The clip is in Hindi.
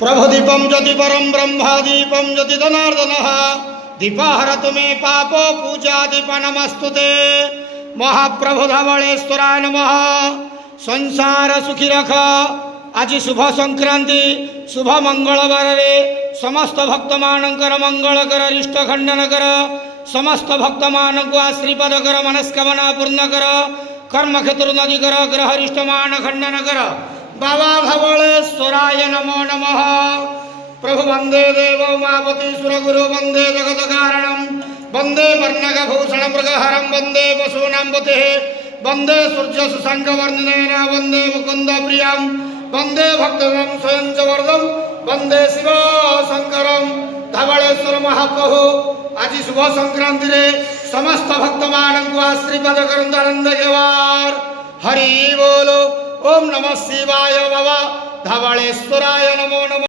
प्रभुदीपं ज्योति परं ब्रह्मदीपं ज्योति जनार्दनः दीपहरतु मे पापो पूजा दीप नमस्तुते। महाप्रभु धवलेश्वराय नमः। संसार सुखी रख। आज शुभ संक्रांति शुभ मंगलवार रे समस्त भक्त मानकर मंगल कर, इष्ट खंडन कर, समस्त भक्त मान को आशीर्वाद कर, मनस्कामना पूर्ण कर, कर्म क्षेत्र नदी कर, ग्रह इष्ट मान खंडन कर। बाबा धवलेश्वराय नमो नमः। प्रभु वंदे देव उमापति सुरगुरु वंदे जगत कारणम वंदे वर्णक भूषण मृगहरम वंदे वसूनां पते वंदे सूर्य सुसंग वर्णनेन वंदे मुकुंद प्रियम वंदे भक्तम स्वयं च वरदम वंदे शिव शंकरम। धवलेश्वर महाप्रभु आज शुभ संक्रांति रे समस्त भक्त मान को आशीर्वाद करंतु आनंद केवार। हरि बोलो। ओम नमः शिवाय। बाबा धवलेश्वराय नमो नमः।